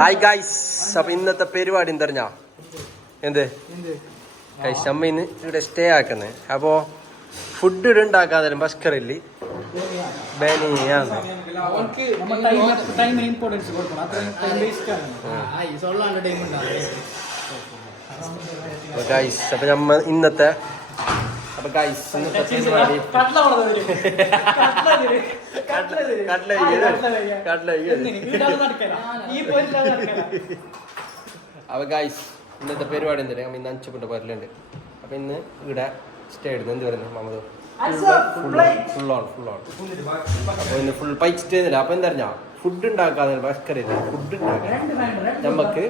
Hi guys അപ്പൊ ഇന്നത്തെ പരിപാടി എന്തറിഞ്ഞാ? എന്ത്? ഗൈസ് അമ്മ ഇന്ന് ഇവിടെ സ്റ്റേ ആക്കുന്നത് അപ്പോ ഫുഡ് ഇവിടെ ഉണ്ടാക്കാതെ ബസ്കറില്ല ഗൈസ് അപ്പൊ നമ്മ ഇന്നത്തെ അപ്പൊ ഗൈസ് ഇന്നത്തെ പരിപാടി. കട്ട്ല കട്ട്ല അപ്പൊ ഗൈസ് ഇന്നത്തെ പരിപാടി എന്താ നമ്മൾ ഇന്ന് അഞ്ചുകൊണ്ട് പോരലുണ്ട്. അപ്പൊ ഇന്ന് ഇവിടെ സ്റ്റേ എടുത്തു എന്ത് പറയുന്നു? മമതോ? ഫുൾ ഓൺ ഫുൾ ഓൺ അപ്പൊ ഇന്ന് ഫുൾ പൈച്ചിട്ട് അപ്പൊ എന്താ ഫുഡ് ഉണ്ടാക്കാതെ ഭയങ്കര ഫുഡ് ഉണ്ടാക്കാൻ. നമുക്ക്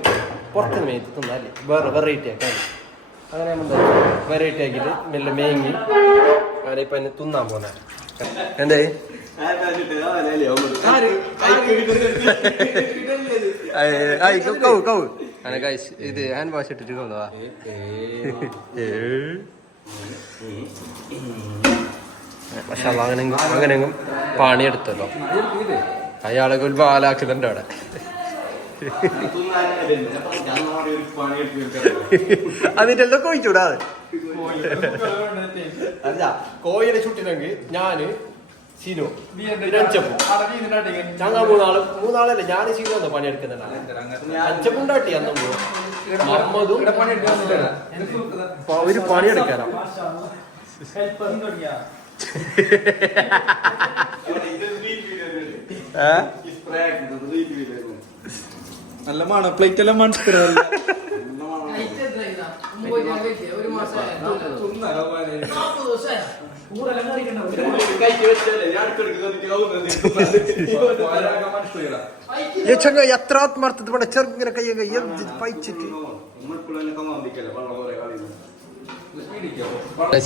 പുറത്തുനിന്ന് മേത്ത് തിന്നാലേ വേറെ വെറൈറ്റി ആക്കാൻ അങ്ങനെ നമ്മൾ വെറൈറ്റി ആക്കിയിട്ട് മെല്ലെ മേങ്ങി. അവരെ ഇപ്പൊ തിന്നാൻ പോന്നെ. എന്തേ? കൗ കൗ ഇത് ഹാൻഡ് വാഷ് ഇട്ടിട്ട് പക്ഷെ അങ്ങനെ അങ്ങനെ പണിയെടുത്തല്ലോ അയാളൊക്കെ ഒരു ബാലാക്കുന്നുണ്ട് അവിടെ അതിന്റെ കോയിച്ചൂടാ അല്ല കോയിനെ ചുട്ടിനെങ്കിൽ ഞാൻ സീനു അഞ്ചപ്പു ഞങ്ങ മൂന്നാൾ മൂന്നാളല്ലേ ഞാൻ സീനു വന്ന പണിയെടുക്കുന്നുണ്ട്. അഞ്ചപ്പുണ്ടാട്ടി അന്ന് മമ്മതും ഒരു പണിയെടുക്കാനാ നല്ല മണ പ്ലേറ്റ് എല്ലാം മനസ്സിലാവില്ല ഈ ചങ്ങ എത്ര ആത്മാർത്ഥത പണ ചെറുങ്ങനെ കയ്യൊക്കെ പൈച്ചിട്ട്.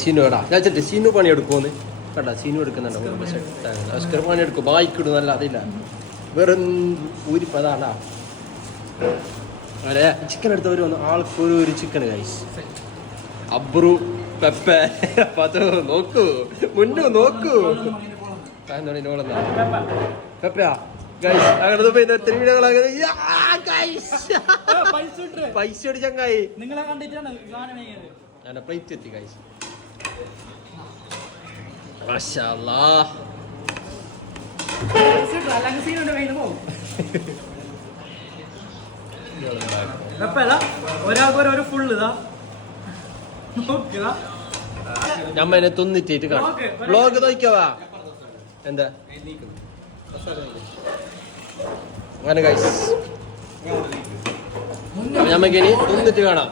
സീനുടാ ഞാൻ സീനു പണിയെടുക്കുമെന്ന് കണ്ട സീനു എടുക്കുന്നുണ്ട്? അസ്കർ പണിയെടുക്കും ബായിക്കിടും നല്ല അതില്ല. വെറും ഊരിപ്പതാടാ. അതെ ചിക്കൻ എടുത്തവർ വന്നു ആൾക്ക് ഒരു ഒരു ചിക്കൻ കൈസ് അബ്രു പെപ്പ അത് നോക്കൂ മുന്നു നോക്കൂ. പെപ്പയാ ഗൈസ് പോയി പൈസ ചങ്ങായി. നിങ്ങളെ കണ്ടിട്ടാണ് പ്ലേറ്റ് എത്തി ഗൈസ് ഒരാൾക്ക് ഒരു ഫുൾ ഇതാ. നോക്കുക നമ്മ എന്നെ തിന്നിട്ടേറ്റ് കാണാം. ബ്ലോഗ് നോക്കിയവാ എന്താ? അങ്ങനെ ഗൈസ് നമ്മക്ക് ഇനി തിന്നിട്ട് കാണാം.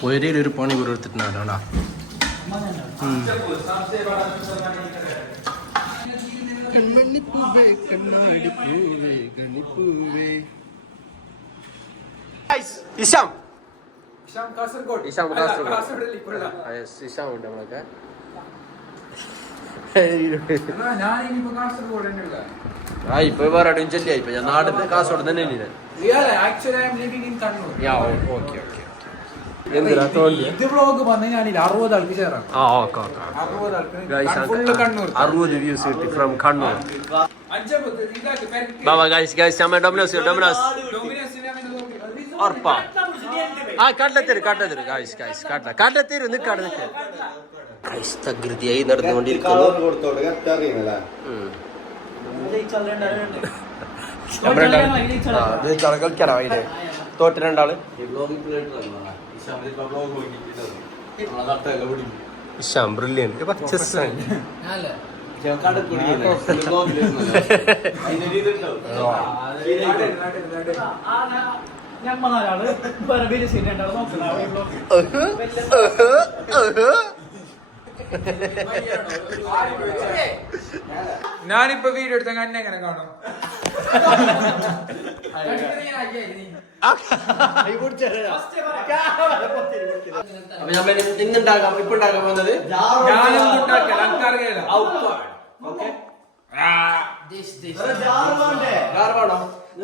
പൊയരയിൽ ഒരു പണി കൂടെ എടുത്തിട്ടുണ്ടാവല്ലോ കൺമണിപ്പൂവേ കണ്ണാടിപ്പൂവേ ഇശാം. ഇശാം കാസർഗോഡ്. ഇഷാം കാസർഗോഡ്. ഇഷാം ഉണ്ട് നമ്മളൊക്കെ. ആ ഇപ്പൊ വേറെ ചെല്ലിയാ ഇപ്പൊ ഞാൻ നാടിന്റെ കാസർഗോഡ് തന്നെ അറുപത് വ്യൂസ് കിട്ടി ഫ്രം കണ്ണൂർ. ബാബാ ഗൈസ് ഗൈസ് ഡൊമിനോസ് ഡൊമിനോസ് ഉറപ്പാ. ആ കണ്ടെത്തരു കണ്ടെത്തരു ഗൈസ് ഗൈസ് കട്ട കണ്ടെത്തരു നിക്കാട് നിക്ക ഗൈസ് തകൃതിയായി നടന്നുകൊണ്ടിരിക്കുന്നു കളിക്കാനോ അതിൽ തോറ്റ രണ്ടാൾ ഇഷാം ബ്രില്യന്റ് ചെസ് ഞമ്മ നാലാൾ വേറെ സീൻ രണ്ടാൾ നോക്കുന്ന ഞാനിപ്പോ വീഡിയോ എടുത്ത എന്നെ എങ്ങനെ കാണും? അപ്പൊ ഞാൻ ഇന്നുണ്ടാകാം ഇപ്പൊ ഉണ്ടാക്കാൻ പോകുന്നത് ഞാനും ഉണ്ടാക്കിയാൽ എനിക്കറിയില്ല ഓക്കെ.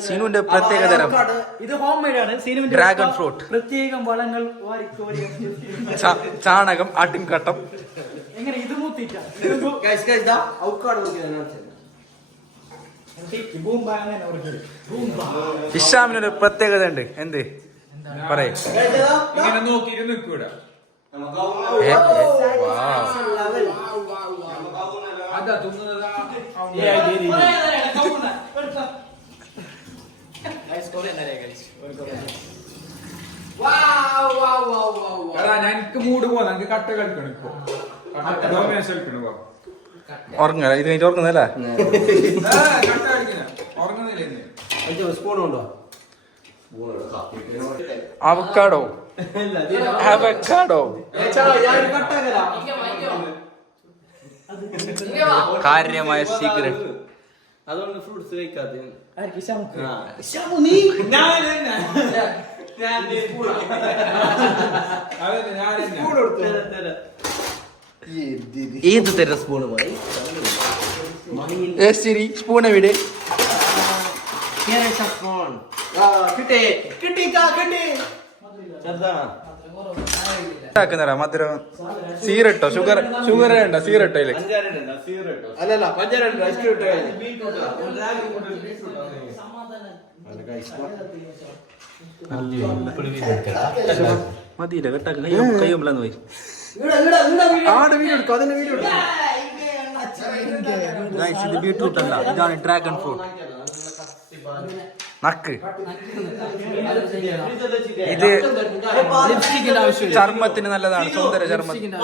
സീനുവിന്റെ പ്രത്യേക തരം. ഇത് ഹോം മെയ്ഡ് ആണ്. സീനുവിന്റെ ഡ്രാഗൺ ഫ്രൂട്ട് പ്രത്യേകം വളങ്ങൾ ചാണകം ആട്ടിൻ ആട്ടിൻകട്ടം എങ്ങനെ ഇത് മൂത്തിട്ട ഇഷാമിനൊരു പ്രത്യേകത ഉണ്ട്. എന്ത്? പറയേ? അതാ തിന്നുന്നതാ എടാ ഞാൻ എനിക്ക് മൂഡ് പോവാ. എനിക്ക് കട്ട കളിക്കണം ഇപ്പൊ. ഡോമിനേഷൻ കളിക്കണം. ഇത് കഴിഞ്ഞിട്ട് ഉറങ്ങുന്നല്ലേ ഉറങ്ങുന്നില്ല അവക്കാടോ? അവക്കാടോ? കാര്യമായ സീക്രട്ട് അതുകൊണ്ട് ഫ്രൂട്ട്സ് കഴിക്കാത്ത. ഏത് തരം സ്പൂൺ പോയി? ശരി സ്പൂൺ എവിടെ? സ്പൂൺ കിട്ടി. കിട്ടി കിട്ടി. ചെറുതാണോ ഉണ്ടാക്കുന്നതാ മധുരം സീരട്ടോ ഷുഗർ ഷുഗർ വേണ്ട സീരട്ടോ ഇല്ലേ അല്ലല്ല പഞ്ചാര മതിയില്ല കേട്ടാ കയ്യുമ്പളന്ന് പോയി. ആട് വീഡിയോ എടുക്കും അതിന്റെ വീഡിയോ Guys, ഇത് ബീട്രൂട്ട് അല്ല. ഇതാണ് ഡ്രാഗൺ ഫ്രൂട്ട് നക്ക്. ഇത് ചർമ്മത്തിന് നല്ലതാണ് സൗന്ദര്യ ചർമ്മത്തിന്.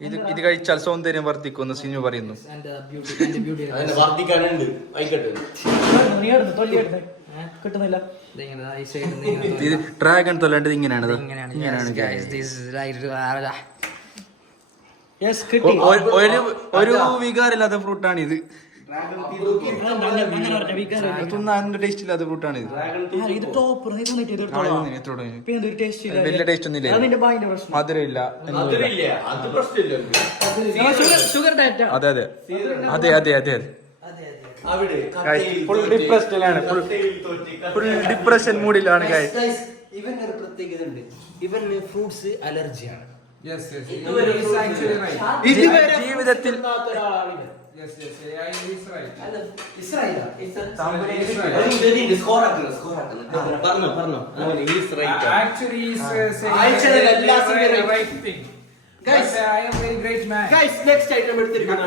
ഇത് ഇത് കഴിച്ചാൽ സൗന്ദര്യം വർദ്ധിക്കുമെന്ന് സിനിമ പറയുന്നു. കിട്ടുന്നില്ല. ഇത് ഡ്രാഗൺ തൊല്ലേണ്ടത് ഇങ്ങനെയാണ്. ഇത്. ഇങ്ങനെയാണ് യെസ് കിട്ടി. ഒ- ഒ- ഒരു ഒരു വികാരമില്ലാത്ത ഫ്രൂട്ടാണ് ഇത് ടേസ്റ്റ് ഇല്ലാത്ത ഫ്രൂട്ടാണ് ഇത്. ഇത് ടോപ്പ് നീ ഇത് ആ, എടുത്തോളാം ഇത് എത്ര തുടങ്ങി? പിന്നെ എന്തൊരു ടേസ്റ്റ് ഇല്ല വലിയ ടേസ്റ്റ് ഒന്നും ഇല്ല. അത് പ്രശ്നമില്ല ഷുഗർ ഷുഗർ അതെ അതെ. അതെ അതെ അതെ അതെ. അവിടെ ഫുൾ ഡിപ്രഷനിലാണ് ഫുൾ ഡിപ്രഷൻ മൂഡിലാണ് ഒരു പ്രത്യേകത ഉണ്ട്. ഇവന് ഫ്രൂട്ട്സ് അലർജിയാണ് Yes, yes. He is actually right. ജീവിതത്തിൽ Yes, yes, yeah, he is right. പറഞ്ഞു പറഞ്ഞു അവൻ right uh, saying Actually, the എല്ലാ. Guys. But, uh, I am very great man. Guys next item എടുത്തിരിക്കുന്നു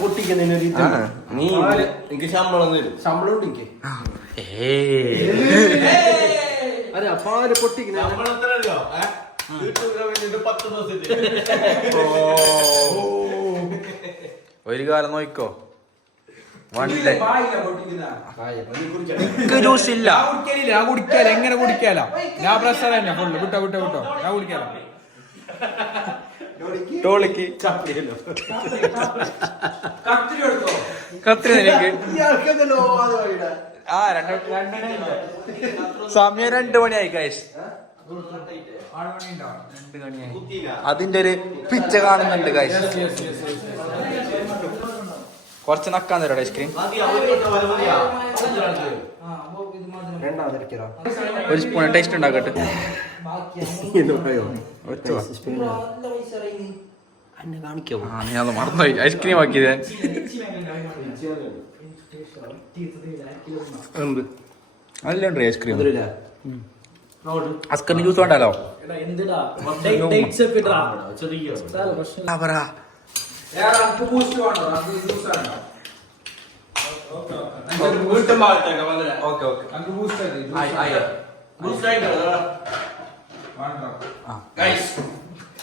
പൊട്ടിക്കുന്നതിന് ഒരു ആ. നീ എനിക്ക് ശമ്പളം തരും ശമ്പളം ഉണ്ട് എനിക്ക് അതെ പാൽ പൊട്ടിക്കുന്ന ഒരു കാലം നോക്കോ വൺ ഡേ വായില പൊട്ടിക്കുന്നതാ. ജ്യൂസ് ഇല്ല ഞാൻ കുടിക്കാല എങ്ങനെ കുടിക്കാല? ഞാൻ പ്രഷർ തന്നെ ഫുള്ള് വിട്ടോ വിട്ടോ വിട്ടോ. ഞാൻ കുടിക്കാല. ടോളിക്ക്. കത്തിരി എനിക്ക്. ആ രണ്ട് സമയം രണ്ടു മണിയായി ഗൈസ് അതിന്റെ ഒരു പിച്ച കാണുന്നുണ്ട് ഗൈസ് കുറച്ച് നക്കാൻ തരാം ഐസ്ക്രീം. ഒരു സ്പൂൺ ടേസ്റ്റ് ഉണ്ടാക്കട്ടെ. കാണിക്കോ? ആ നീ അത് മറന്നുപോയി. ഐസ്ക്രീം ആക്കിയത് ഞാൻ. അല്ലേ ഐസ്ക്രീം. അസ്കറിന് ജ്യൂസ് വേണ്ടല്ലോ.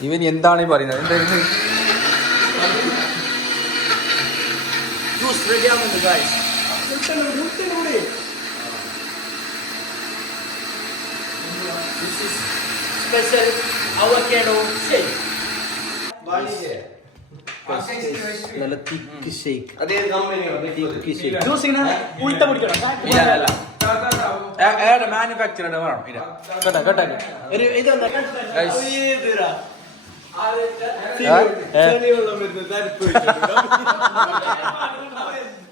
ഇവൻ എന്താണ് ഈ പറയുന്നത്? എന്തായിരുന്നു ജ്യൂസ് റെഡി ആവുന്നുണ്ട് ഗൈസ് സ്പെഷ്യൽ അവക്കാഡോ ഷേക്ക് നല്ല തിക്ക് ഷേക്ക് അതേ തിക്ക് ഷേക്ക് ജ്യൂസ് ഇങ്ങനെ ഉൾട്ട പിടിക്കണം. മാനുഫാക്ചർ വേണം. ഇല്ല. കേട്ടോ കേട്ടോ ഒരു ഇതെന്താ. ചെറിയുള്ള മരുന്ന് തരിപ്പ്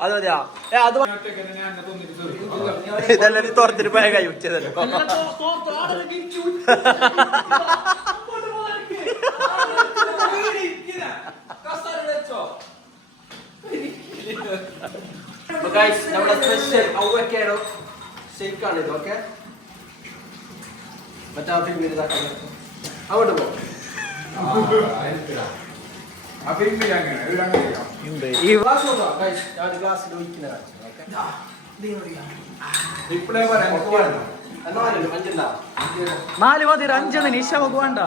അത് മതിയാ ഏ അത് ഇതെല്ലാം തുറത്തിട്ട് പോയ കൈ ഉച്ചതല്ലോ? നമ്മുടെ സ്പെഷ്യൽ അവക്കാണോ ഷെയ്ക്കാണ് ഇത്? ഓക്കെ? മറ്റാ അങ്ങോട്ട് പോകും നാല് മതി അഞ്ചെന്ന് നിശ നമുക്ക് വേണ്ട.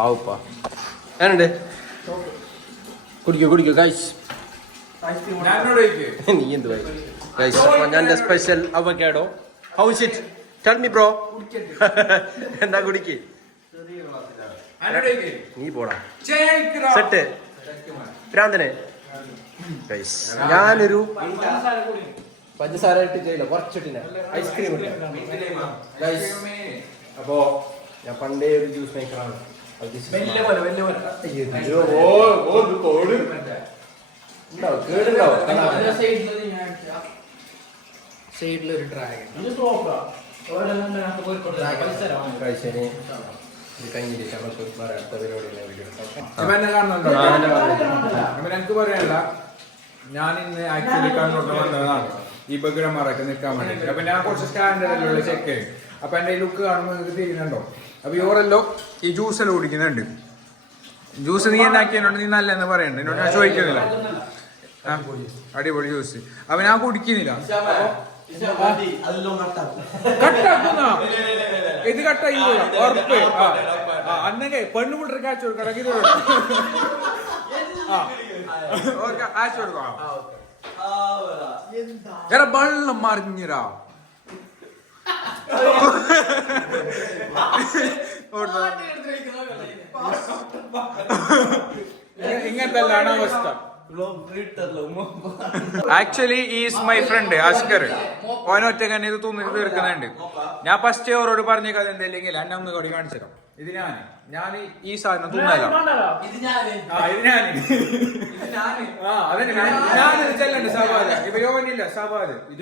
ആവുപ്പാ ഞാനുണ്ട്. കുടിക്കോ കുടിക്കോ ഗൈസ്. നീ എന്ത് ഗൈസ് അപ്പോൾ ഞാൻ special avocado how's it tell me bro എന്താ കുടിക്ക്. നീ പോടാ. സെറ്റ്. ഭ്രാന്തനെ. ഗൈസ് ഞാനൊരു പഞ്ചസാര ഇട്ട് ചെയ്യില്ല കുറച്ചിട്ടില്ല ഐസ്ക്രീം ഗൈസ് അപ്പോ ഞാൻ പണ്ടേ ഒരു ജ്യൂസ് മേക്കറാണ് വലിയ പോലെ പോലെ ഇത് എനിക്ക് പറയാനുള്ള ഞാൻ ഇന്ന് ആക്ച്വലി കണ്ണൂർ വന്നതാണ് ഈ ബഗിടന്മാരൊക്കെ നിൽക്കാൻ വേണ്ടി അപ്പൊ ഞാൻ കുറച്ച് സ്റ്റാൻഡേർഡിലുള്ള ചെക്ക് ചെയ്യും അപ്പൊ എന്റെ ലുക്ക് കാണുമ്പോൾ നിങ്ങൾക്ക് തിരിയുന്നുണ്ടോ അപ്പൊ ഇവരെല്ലോ ഈ ജ്യൂസ് എല്ലാം കുടിക്കുന്നുണ്ട്. ജ്യൂസ് നീ ഉണ്ടാക്കിയതുകൊണ്ട് നീ നല്ലെന്ന് പറയണ്ട. എന്നോട് ഞാൻ ചോദിക്കുന്നില്ല. ആ, അടിപൊളി ജ്യൂസ്. അപ്പൊ ഞാൻ കുടിക്കുന്നില്ല. കട്ടാക്കുന്ന? ഇത് കട്ടായി ഉറപ്പ്. ആ, അന്നൊക്കെ കൊടുക്കാം. കാച്ചു കൊടുക്കണം ഇത് ഓക്കെ കാച്ചു കൊടുക്കാം. എന്താ വെള്ളം മറിഞ്ഞിരാ ഇങ്ങനത്തെ അവസ്ഥ actually is my friend Askar ഓനൊറ്റ തന്നെ ഇത് തൂന്നിട്ട് തീർക്കുന്നുണ്ട്. ഞാൻ ഫസ്റ്റ് ഓരോട് പറഞ്ഞ കഥ എന്തെങ്കിലും എന്നെ ഒന്ന് കൊടി കാണിച്ചു തരാം. ഇത് ഞാൻ ഞാൻ ഈ സാധനം തുന്നല്ല ആ ഇത് ഞാൻ ആ അതന്നെ ഞാൻ ചെല്ലണ്ട് സവാദ് ഇപ്പൊ യോനില്ല സവാദ് ഇത്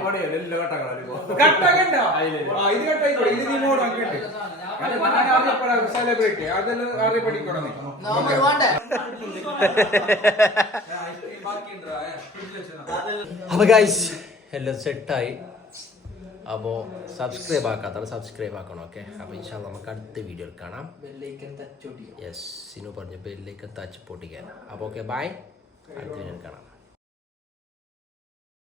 കൊറേ എല്ലാ ഘട്ടങ്ങളോ ആ ഇത് ഇത് നീ ഞാൻ അറിയപ്പെടാം സെലിബ്രിറ്റി അതെല്ലാം അറിയപ്പെടിക്കണം അപ്പൊ ഗൈസ് എല്ലാം സെറ്റായി അപ്പോൾ സബ്സ്ക്രൈബ് ആക്കാത്താണ് സബ്സ്ക്രൈബ് ആക്കണം ഓക്കെ അപ്പോൾ ഇൻഷാ നമുക്ക് അടുത്ത വീഡിയോയിൽ കാണാം. യെസ് സിനു പറഞ്ഞു ബെല്ലേക്ക് തച്ച് പൊട്ടിക്കാൻ. അപ്പോൾ ഓക്കെ ബൈ അടുത്ത വീഡിയോയിൽ കാണാം.